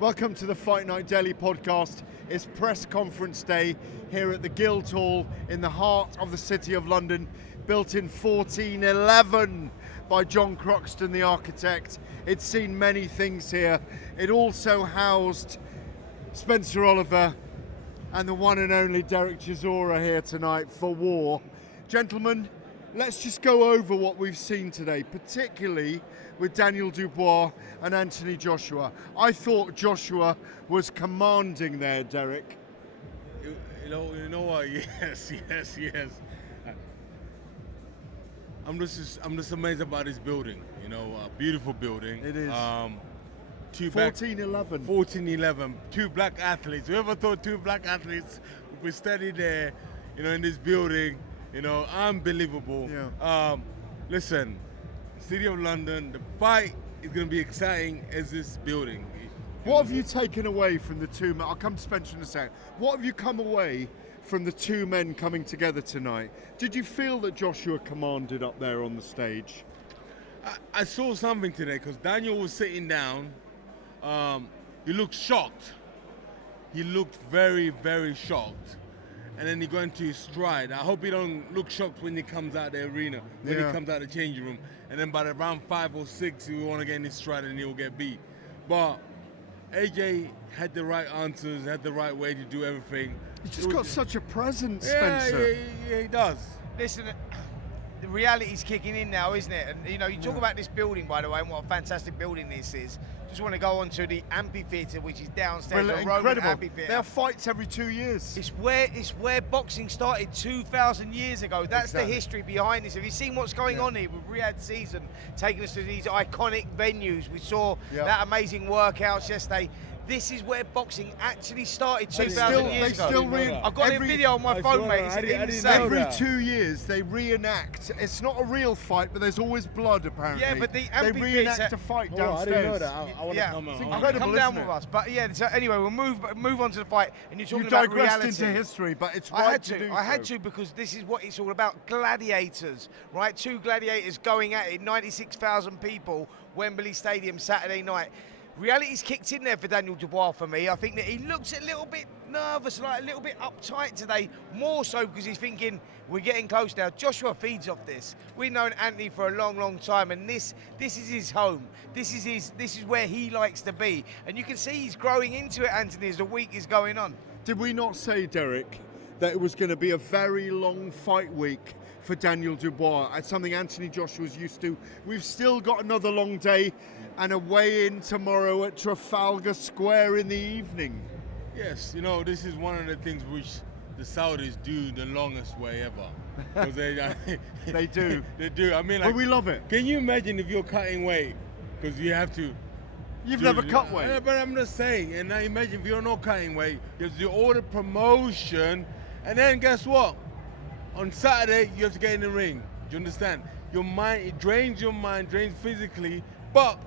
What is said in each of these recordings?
Welcome to the Fight Night Daily podcast. It's press conference day here at the Guildhall in the heart of the City of London, built in 1411 by John Croxton, the architect. It's seen many things here. It also housed Spencer Oliver and the one and only Derek Chisora here tonight for war. Gentlemen, let's just go over what we've seen today, particularly with Daniel Dubois and Anthony Joshua. I thought Joshua was commanding there, Derek. You know what? Yes. I'm just amazed about this building. You know, a beautiful building. It is. 1411. 1411. Two black athletes. Whoever thought two black athletes would be standing there, you know, in this building? You know, unbelievable. Yeah. Listen, City of London, the fight is going to be exciting as this building. What have you taken away from the two men? I'll come to Spencer in a second. What have you come away from the two men coming together tonight? Did you feel that Joshua commanded up there on the stage? I saw something today because Daniel was sitting down. He looked shocked. He looked very, very shocked. And then he got into his stride. I hope he don't look shocked when he comes out the arena, when he comes out the changing room. And then by the round 5 or 6, he will want to get in his stride and he'll get beat. But AJ had the right answers, had the right way to do everything. He's just got such a presence, Spencer. Yeah, he does. Listen, the reality's kicking in now, isn't it? And you know, you talk about this building, by the way, and what a fantastic building this is. Just want to go on to the amphitheatre, which is downstairs. Well, the Roman incredible. amphitheatre. There are fights every 2 years. It's where boxing started 2,000 years ago. That's the history behind this. Have you seen what's going on here with Riyadh season taking us to these iconic venues? We saw that amazing workouts yesterday. This is where boxing actually started 2,000 years ago. I've got a video on my phone, mate. It's insane. Every 2 years they reenact. It's not a real fight, but there's always blood apparently. Yeah, but the they reenact a fight downstairs. I didn't know that. I want to come out. It's incredible, come down isn't with us. But yeah, so anyway, we'll move on to the fight. And you're talking You about digressed reality. into history, but it's I right had to do I had so. to because this is what it's all about. Gladiators, right? Two gladiators going at it. 96,000 people, Wembley Stadium, Saturday night. Reality's kicked in there for Daniel Dubois for me. I think that he looks a little bit nervous, like a little bit uptight today, more so because he's thinking we're getting close now. Joshua feeds off this. We've known Anthony for a long, long time, and this is his home. This is where he likes to be. And you can see he's growing into it, Anthony, as the week is going on. Did we not say, Derek, that it was going to be a very long fight week for Daniel Dubois? It's something Anthony Joshua's used to. We've still got another long day and a weigh-in tomorrow at Trafalgar Square in the evening. Yes, you know, this is one of the things which the Saudis do the longest way ever. 'Cause They do. They do. I mean, But like, we love it. can you imagine if you're cutting weight? Because you have to. You've never cut weight. Yeah, but I'm just saying. And now imagine if you're not cutting weight, you have to do all the promotion, and then guess what? On Saturday, you have to get in the ring. Do you understand? Your mind, it drains your mind, drains physically, but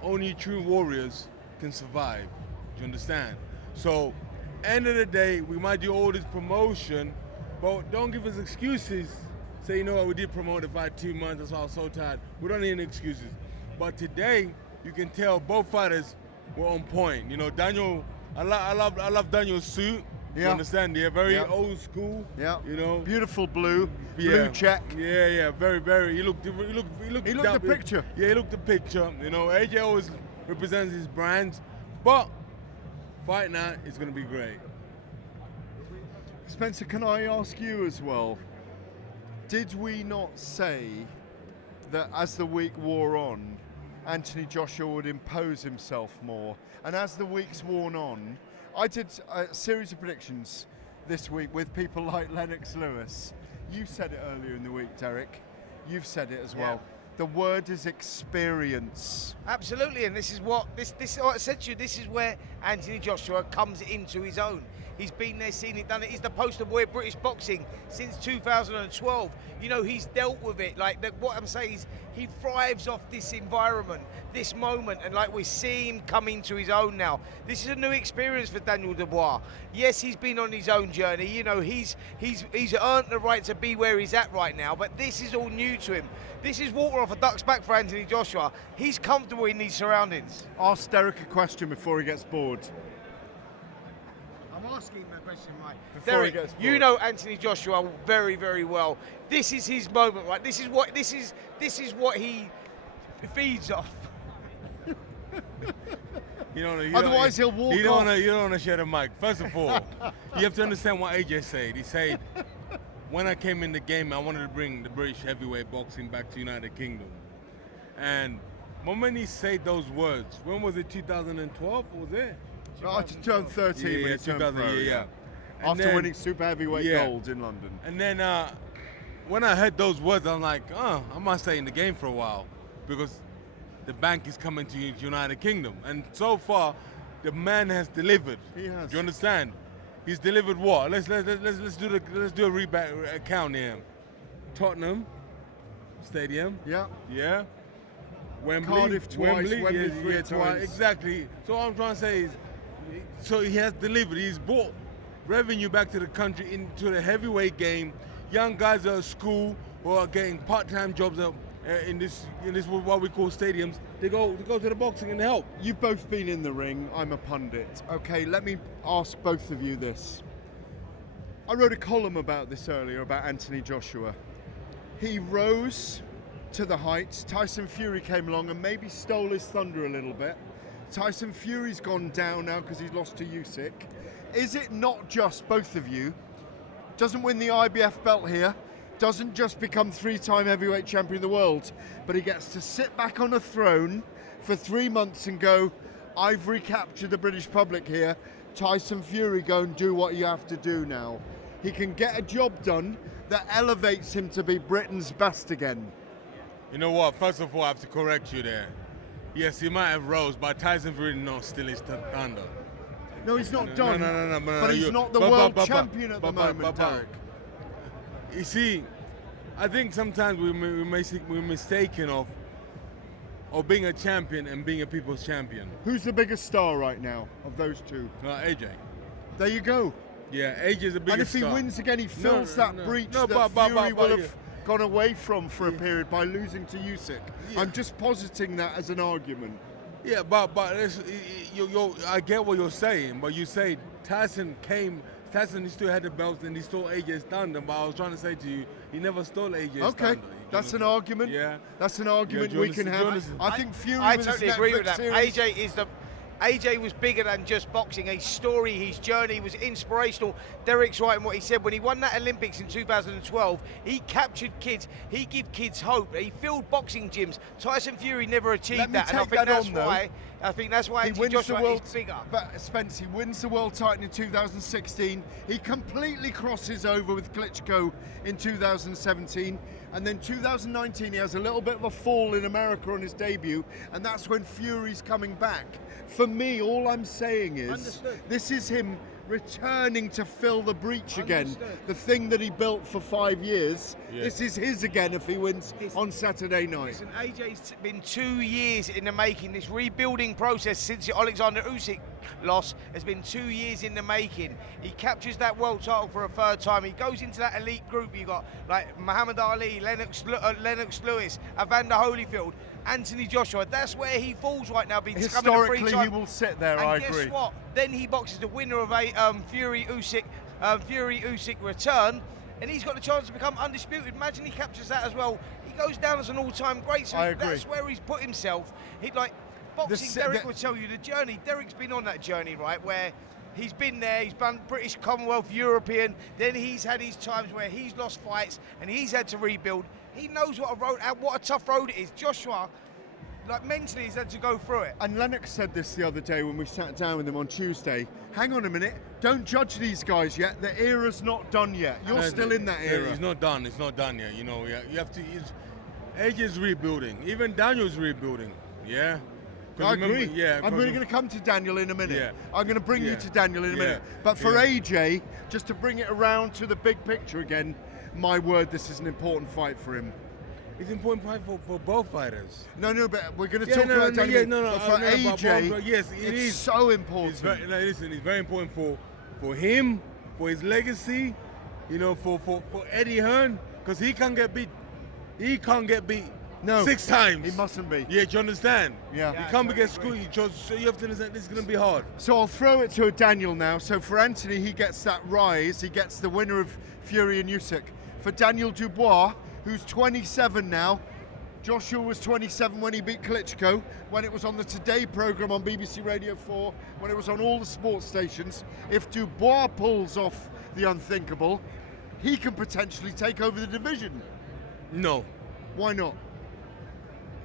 only true warriors can survive. Do you understand? So, end of the day, we might do all this promotion, but don't give us excuses. Say, you know what, we did promote the fight 2 months, that's why I was so tired. We don't need any excuses. But today, you can tell both fighters were on point. You know, Daniel, I love Daniel's suit. You understand? They're very old school. Yeah. You know. Beautiful blue check. Yeah. Very. He looked the picture. Yeah, he looked the picture. You know, AJ always represents his brand, but fight night is going to be great. Spencer, can I ask you as well? Did we not say that as the week wore on, Anthony Joshua would impose himself more? And as the week's worn on, I did a series of predictions this week with people like Lennox Lewis. You said it earlier in the week, Derek. You've said it as well. The word is experience. Absolutely, and this is what I said to you. This is where Anthony Joshua comes into his own. He's been there, seen it, done it. He's the poster boy of British boxing since 2012. You know, he's dealt with it. Like what I'm saying is, He thrives off this environment, this moment, and like we're seeing him come into his own now. This is a new experience for Daniel Dubois. Yes, he's been on his own journey. You know, he's earned the right to be where he's at right now, but this is all new to him. This is water off a duck's back for Anthony Joshua. He's comfortable in these surroundings. Ask Derek a question before he gets bored. I'm asking the question, Mike. Before he Derek, gets you bored. know Anthony Joshua very, very well. This is his moment, right? This is what he feeds off. Otherwise he'll walk You don't off. want to share the mic. First of all, you have to understand what AJ said. He said, when I came in the game, I wanted to bring the British heavyweight boxing back to United Kingdom. And when he said those words, when was it, 2012, was it? 2013 when he turned 2000, pro, yeah. And After then- winning super heavyweight gold in London. And then when I heard those words, I'm like, I must stay in the game for a while because the bank is coming to United Kingdom. And so far, the man has delivered. He has. Do you understand? He's delivered what? Let's do a recount here. Tottenham Stadium. Yeah. Yeah. Wembley. Cardiff twice, Wembley three twice. times. Exactly. So what I'm trying to say is, so he has delivered. He's brought revenue back to the country into the heavyweight game. Young guys are at school who are getting part-time jobs in this what we call stadiums. They go to the boxing and help. You've both been in the ring. I'm a pundit. Okay, let me ask both of you this. I wrote a column about this earlier, about Anthony Joshua. He rose to the heights. Tyson Fury came along and maybe stole his thunder a little bit. Tyson Fury's gone down now because he's lost to Usyk. Is it not just both of you? Doesn't win the IBF belt here, doesn't just become three-time heavyweight champion of the world, but he gets to sit back on a throne for 3 months and go, I've recaptured the British public here. Tyson Fury, go and do what you have to do now. He can get a job done that elevates him to be Britain's best again. You know what? First of all, I have to correct you there. Yes, he might have rose, but Tyson Fury not still his thunder. No, he's not done. No, but he's not the world champion at the moment, Derek. You see, I think sometimes we're mistaken of being a champion and being a people's champion. Who's the biggest star right now of those two? AJ. There you go. Yeah, AJ's the biggest And if he star. wins again, he fills that breach that Fury will have gone away from for a period by losing to Usyk. Yeah. I'm just positing that as an argument. Yeah, but I get what you're saying, but you say Tyson he still had the belts and he stole AJ's thunder, but I was trying to say to you, he never stole AJ's thunder. Okay, that's an argument. Yeah. That's an argument Yeah, we can have. I think Fury with his totally agree with Netflix that. series. AJ was bigger than just boxing. His story, his journey was inspirational. Derek's right in what he said. When he won that Olympics in 2012, he captured kids. He gave kids hope. He filled boxing gyms. Tyson Fury never achieved that. And I think that's why Anthony Joshua is bigger. But Spence, he wins the world title in 2016. He completely crosses over with Klitschko in 2017. And then 2019, he has a little bit of a fall in America on his debut, and that's when Fury's coming back. For me, all I'm saying is, this is him returning to fill the breach again. The thing that he built for 5 years, this is his again if he wins on Saturday night. Listen, AJ's been 2 years in the making. This rebuilding process since the Alexander Usyk loss has been 2 years in the making. He captures that world title for a third time. He goes into that elite group. You got like Muhammad Ali, Lennox Lewis, Evander Holyfield, Anthony Joshua. That's where he falls right now. Historically, he will sit there. I agree. Guess what? Then he boxes the winner of a Fury Usyk return, and he's got the chance to become undisputed. Imagine he captures that as well. He goes down as an all-time great. So I agree. that's where he's put himself. Boxing, Derek will tell you the journey. Derek's been on that journey, right, where he's been there, he's done British, Commonwealth, European, then he's had his times where he's lost fights and he's had to rebuild. He knows what a tough road it is. Joshua, like mentally, he's had to go through it. And Lennox said this the other day when we sat down with him on Tuesday. Hang on a minute, don't judge these guys yet. The era's not done yet. You're still in that era. It's not done. It's not done yet. You know, you have to. AJ's rebuilding. Even Daniel's rebuilding. Yeah. I agree. Yeah, I'm really going to come to Daniel in a minute. Yeah. I'm going to bring you to Daniel in a minute. But for AJ, just to bring it around to the big picture again, my word, this is an important fight for him. It's important fight for both fighters. No, but we're going to talk about Daniel. But for AJ, yes, it is so important. It's very important for him, for his legacy, for Eddie Hearn, because he can't get beat. He can't get beat. No, 6 times. He mustn't be. Yeah, do you understand? Yeah. You can't get screwed. So you have to understand this is going to be hard. So I'll throw it to Daniel now. So for Anthony, he gets that rise. He gets the winner of Fury and Usyk. For Daniel Dubois, who's 27 now, Joshua was 27 when he beat Klitschko, when it was on the Today programme on BBC Radio 4, when it was on all the sports stations. If Dubois pulls off the unthinkable, he can potentially take over the division. No. Why not?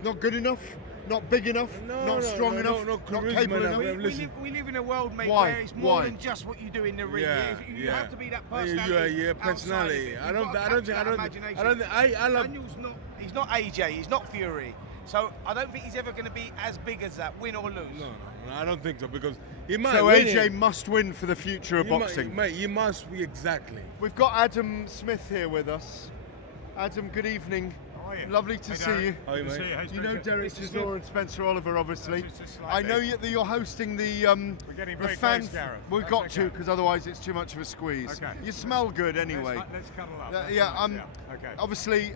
Not good enough? Not big enough? Not strong enough? Not Not charisma capable enough. enough? We live in a world, mate, Why? where it's more Why? than just what you do in the ring. Yeah, You have to be that personality. personality. I don't think. Daniel's not. He's not AJ. He's not Fury. So I don't think he's ever going to be as big as that, win or lose. No, I don't think so, because he might. So win AJ it. must win for the future of boxing. Mate, you must be exactly. We've got Adam Smith here with us. Adam, good evening. How are you? Lovely to see you. How are you, mate? You know Derek Chisora and Spencer Oliver, obviously. Just I slightly. know that you're hosting the We're getting the very fan. close, Gareth. We've That's got to, okay. because otherwise it's too much of a squeeze. Okay. You smell good anyway. Let's cuddle up. Yeah, That's yeah, nice, okay. Obviously,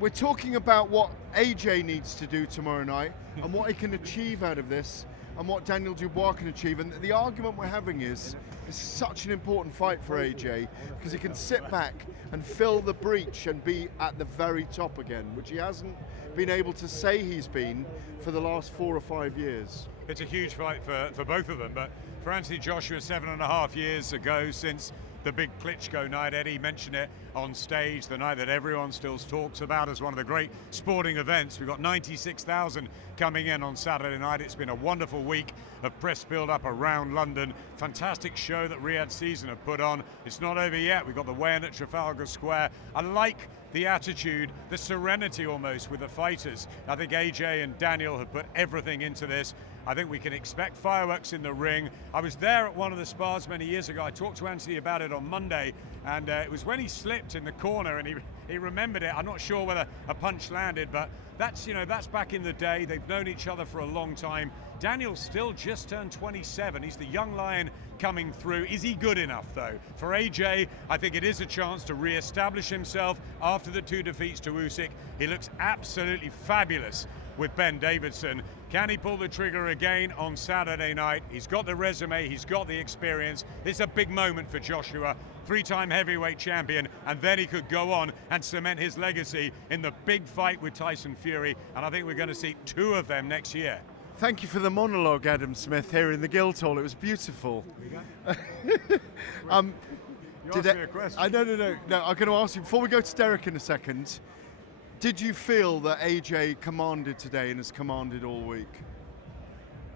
we're talking about what AJ needs to do tomorrow night and what he can achieve out of this and what Daniel Dubois can achieve. And the argument we're having is it's such an important fight for AJ because he can sit back and fill the breach and be at the very top again, which he hasn't been able to say he's been for the last 4 or 5 years. It's a huge fight for both of them, but for Anthony Joshua, 7.5 years ago since the big Klitschko night. Eddie mentioned it on stage, the night that everyone still talks about as one of the great sporting events. We've got 96,000 coming in on Saturday night. It's been a wonderful week of press build-up around London. Fantastic show that Riyadh Season have put on. It's not over yet. We've got the weigh-in at Trafalgar Square. I like the attitude, the serenity almost with the fighters. I think AJ and Daniel have put everything into this. I think we can expect fireworks in the ring. I was there at one of the spars many years ago. I talked to Anthony about it on Monday, and it was when he slipped in the corner and he remembered it. I'm not sure whether a punch landed, but that's back in the day. They've known each other for a long time. Daniel's still just turned 27. He's the young lion coming through. Is he good enough, though? For AJ, I think it is a chance to re-establish himself after the 2 defeats to Usyk. He looks absolutely fabulous with Ben Davidson. Can he pull the trigger again on Saturday night? He's got the resume, he's got the experience. It's a big moment for Joshua, 3-time heavyweight champion, and then he could go on and cement his legacy in the big fight with Tyson Fury, and I think we're going to see 2 of them next year. Thank you for the monologue, Adam Smith, here in the Guildhall. It was beautiful. You asked me a question. No, I'm going to ask you, before we go to Derek in a second, did you feel that AJ commanded today and has commanded all week?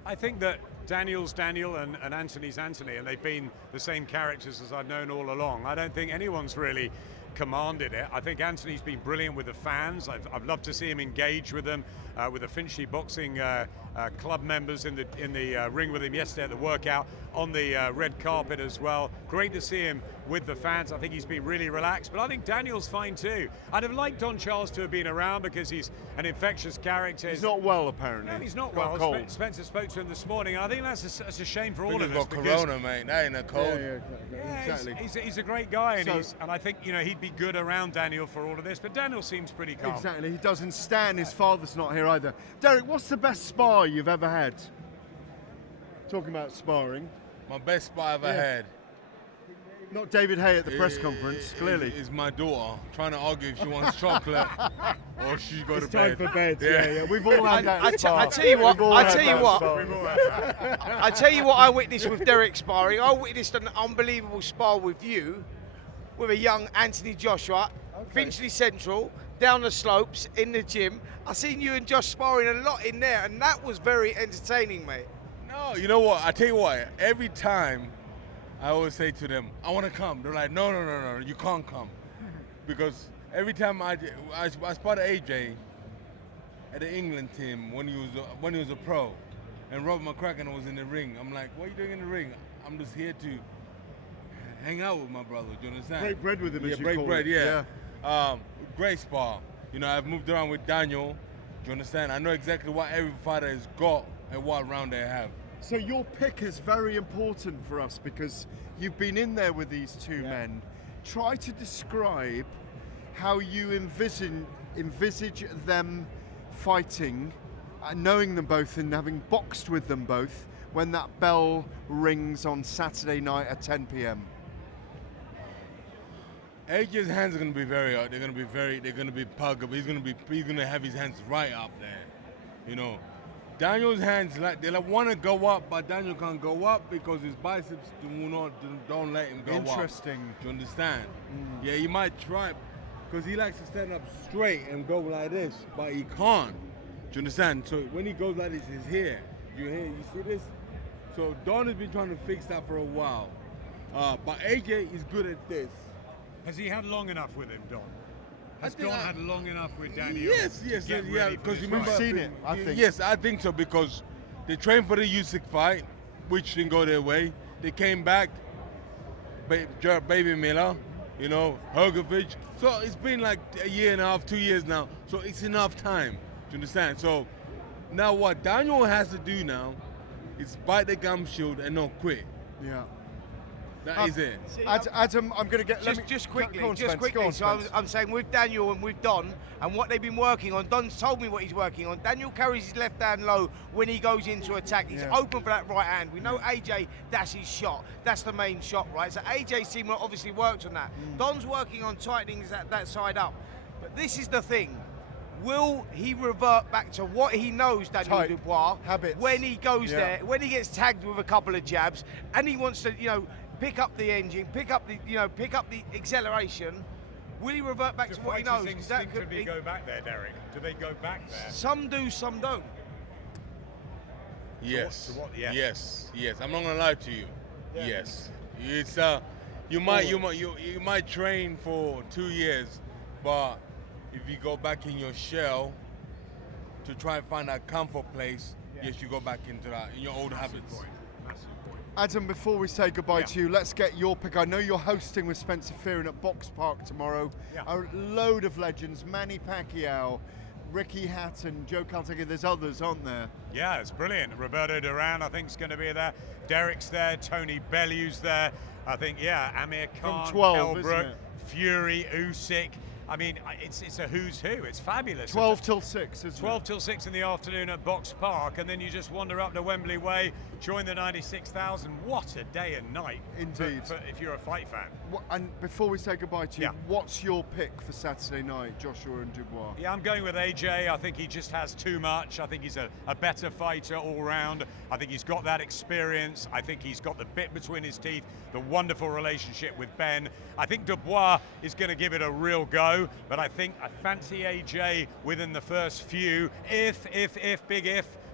I think that Daniel's Daniel and Anthony's Anthony, and they've been the same characters as I've known all along. I don't think anyone's really commanded it. I think Anthony's been brilliant with the fans. I've loved to see him engage with them, with the Finchley Boxing club members in the ring with him yesterday at the workout, on the red carpet as well. Great to see him with the fans. I think he's been really relaxed, but I think Daniel's fine too. I'd have liked Don Charles to have been around because he's an infectious character. He's not well, apparently. No, he's not Got well. cold. Spencer spoke to him this morning, and I think that's a shame for all He's of us. got corona, mate. That ain't a cold. Yeah, exactly. he's a great guy, and So- I think he'd be good around Daniel for all of this. But Daniel seems pretty calm. Exactly, he doesn't stand. His father's not here either. Derek, what's the best spar you've ever had? Talking about sparring. My best spot I've ever had. Not David Hay at the press conference, clearly. Is my daughter trying to argue if she wants chocolate or she's got It's to time bed. for bed. Yeah. We've all had that I spar. tell you what, We've all I had tell you that what. spar. I tell you what I witnessed with Derek sparring. I witnessed an unbelievable spar with you, with a young Anthony Joshua, Finchley Central, down the slopes, in the gym. I seen you and Josh sparring a lot in there, and that was very entertaining, mate. No, you know what? I tell you what. Every time I always say to them, I want to come. They're like, no, you can't come. Because every time I spotted AJ at the England team when he was a pro, and Robert McCracken was in the ring. I'm like, what are you doing in the ring? I'm just here to hang out with my brother. Do you understand? Break bread with him, Yeah, as you break call bread. it. Yeah. Great spar. You know, I've moved around with Daniel. Do you understand? I know exactly what every fighter has got and what round they have. So your pick is very important for us because you've been in there with these two men. Try to describe how you envisage them fighting, knowing them both and having boxed with them both when that bell rings on Saturday night at 10 p.m. AJ's hands are gonna be they're gonna be puggable. He's gonna have his hands right up there. You know. Daniel's hands they want to go up, but Daniel can't go up because his biceps don't let him go up. Interesting. Do you understand? Yeah, he might try because he likes to stand up straight and go like this, but he can't. Do you understand? So when he goes like this, he's here. You see this? So Don has been trying to fix that for a while, but AJ is good at this. Has he had long enough with him, Don? Has Don had long enough with Daniel? Yes, because We've seen it, I think. Yes, I think so because they trained for the Usyk fight, which didn't go their way. They came back, Baby Miller, you know, Hergovich. So it's been like a year and a half, 2 years now. So it's enough time, do you understand? So now what Daniel has to do now is bite the gum shield and not quit. Yeah. That is it. Adam, I'm going to get... Just quickly. Go on, Spence. So I'm saying with Daniel and with Don and what they've been working on, Don's told me what he's working on. Daniel carries his left hand low when he goes into attack. He's open for that right hand. We know AJ, that's his shot. That's the main shot, right? So AJ's team obviously worked on that. Don's working on tightening that side up. But this is the thing. Will he revert back to what he knows, Daniel Dubois, habits, when he goes there, when he gets tagged with a couple of jabs and he wants to, pick up the engine, pick up the acceleration? Will he revert back to what he knows? Instinctively go back there, Derek. Do they go back there? Some do, some don't. Yes. To what? Yes. I'm not gonna lie to you. Yeah. Yes. It's you might train for 2 years, but if you go back in your shell to try and find that comfort place, yes, you go back into that in your old habits. Adam, before we say goodbye to you, let's get your pick. I know you're hosting with Spencer Fearon at Box Park tomorrow. A load of legends, Manny Pacquiao, Ricky Hatton, Joe Caltaghe, there's others, aren't there? Yeah, it's brilliant. Roberto Duran, I think, is going to be there. Derek's there, Tony Bellew's there. I think, Amir Khan, From 12, Elbrook, isn't it? Fury, Usyk. I mean, it's a who's who. It's fabulous. 12 till 6, isn't it? 12 till 6 in the afternoon at Box Park, and then you just wander up to Wembley Way, join the 96,000. What a day and night. Indeed. If you're a fight fan. And before we say goodbye to you, what's your pick for Saturday night, Joshua and Dubois? Yeah, I'm going with AJ. I think he just has too much. I think he's a better fighter all round. I think he's got that experience. I think he's got the bit between his teeth, the wonderful relationship with Ben. I think Dubois is going to give it a real go, but I fancy AJ within the first few. If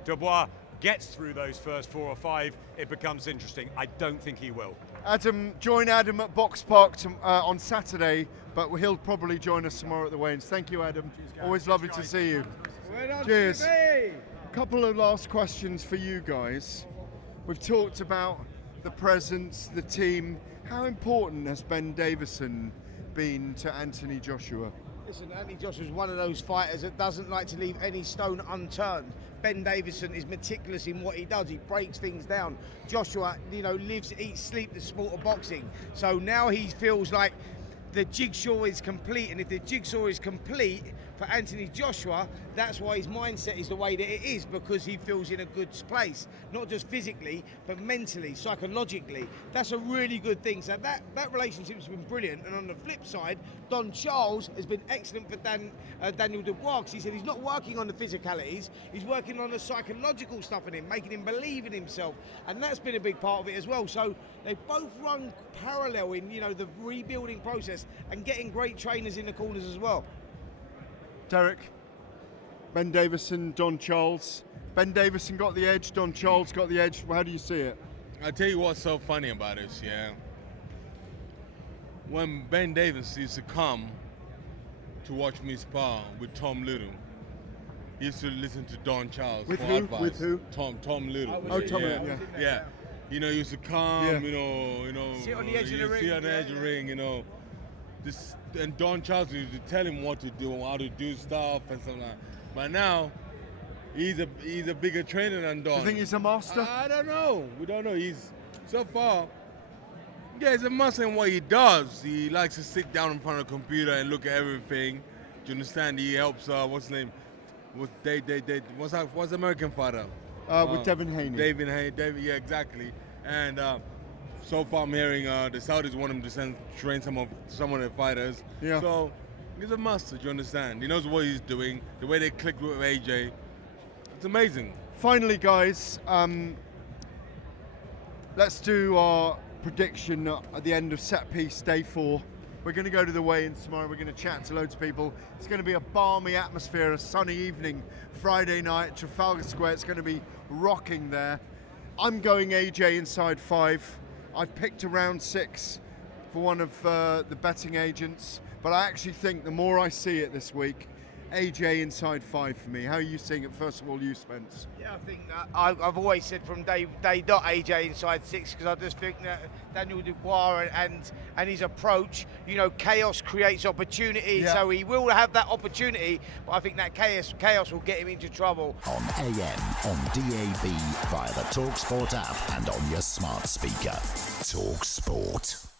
Dubois gets through those first 4 or 5, it becomes interesting. I don't think he will. Adam, join Adam at Box Park on Saturday, but he'll probably join us tomorrow at the weigh-ins. Thank you, Adam. Always lovely to see you. Cheers. A couple of last questions for you guys. We've talked about the presence, the team. How important has Ben Davison been to Anthony Joshua? Listen, Anthony Joshua is one of those fighters that doesn't like to leave any stone unturned. Ben Davison is meticulous in what he does. He breaks things down. Joshua, lives, eats, sleeps the sport of boxing. So now he feels like the jigsaw is complete, and if the jigsaw is complete for Anthony Joshua, that's why his mindset is the way that it is, because he feels in a good place, not just physically, but mentally, psychologically. That's a really good thing. So that relationship's been brilliant. And on the flip side, Don Charles has been excellent for Daniel Dubois, because he said he's not working on the physicalities, he's working on the psychological stuff in him, making him believe in himself, and that's been a big part of it as well. So they both run parallel in, the rebuilding process and getting great trainers in the corners as well. Derek, Ben Davison, Don Charles. Ben Davison got the edge, Don Charles got the edge. How do you see it? I'll tell you what's so funny about this, When Ben Davis used to come to watch me spar with Tom Little, he used to listen to Don Charles. With for who? advice. With who? Tom Little. Tom Little, yeah. He used to come, Sit on the edge of the ring. Sit on the edge of the ring, and Don Charles used to tell him what to do, how to do stuff and stuff like that. But now, he's a bigger trainer than Don. You think he's a master? I don't know. We don't know. He's so far. Yeah, he's a master in what he does. He likes to sit down in front of a computer and look at everything. Do you understand? He helps. What's his name? What's the American fighter? With Devin Haney. David, yeah, exactly. And so far, I'm hearing the Saudis want him to train some of their fighters. Yeah. So he's a master. Do you understand? He knows what he's doing. The way they clicked with AJ, it's amazing. Finally, guys, let's do our prediction at the end of set piece day 4. We're going to go to the weigh-ins tomorrow. We're going to chat to loads of people. It's going to be a balmy atmosphere, a sunny evening, Friday night, Trafalgar Square. It's going to be rocking there. I'm going AJ inside 5. I've picked around 6 for one of the betting agents, but I actually think the more I see it this week, AJ inside 5 for me. How are you seeing it? First of all, you, Spence. Yeah, I think I've always said from day dot AJ inside 6, because I just think that Daniel Dubois and his approach, chaos creates opportunity, so he will have that opportunity, but I think that chaos will get him into trouble. On AM, on DAB, via the talkSPORT app and on your smart speaker. talkSPORT.